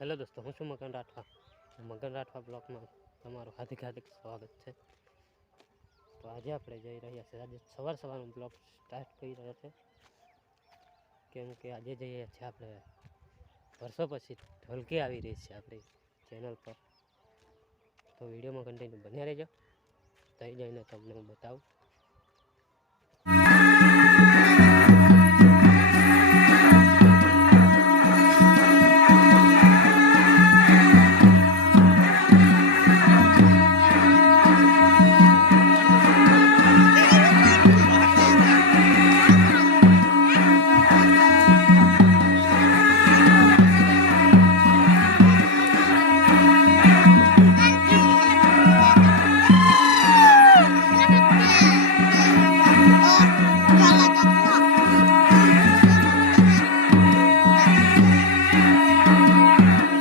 Hello દોસ્તો, હું છું મગન રાઠવા. મગન રાઠવા બ્લોગમાં તમારું હાર્દિક હાર્દિક સ્વાગત છે. તો આજે આપણે જઈ રહ્યા છીએ, આજે સવારનો બ્લોગ સ્ટાર્ટ કરી રહ્યો છે, કેમ કે આજે જઈએ છીએ આપણે વર્ષો પછી ઢોલકી આવી રહી છે આપણી ચેનલ પર. તો વિડીયોમાં કન્ટિન્યુ બન્યા રહેજો, ત્યાં જઈને તમને હું બતાવું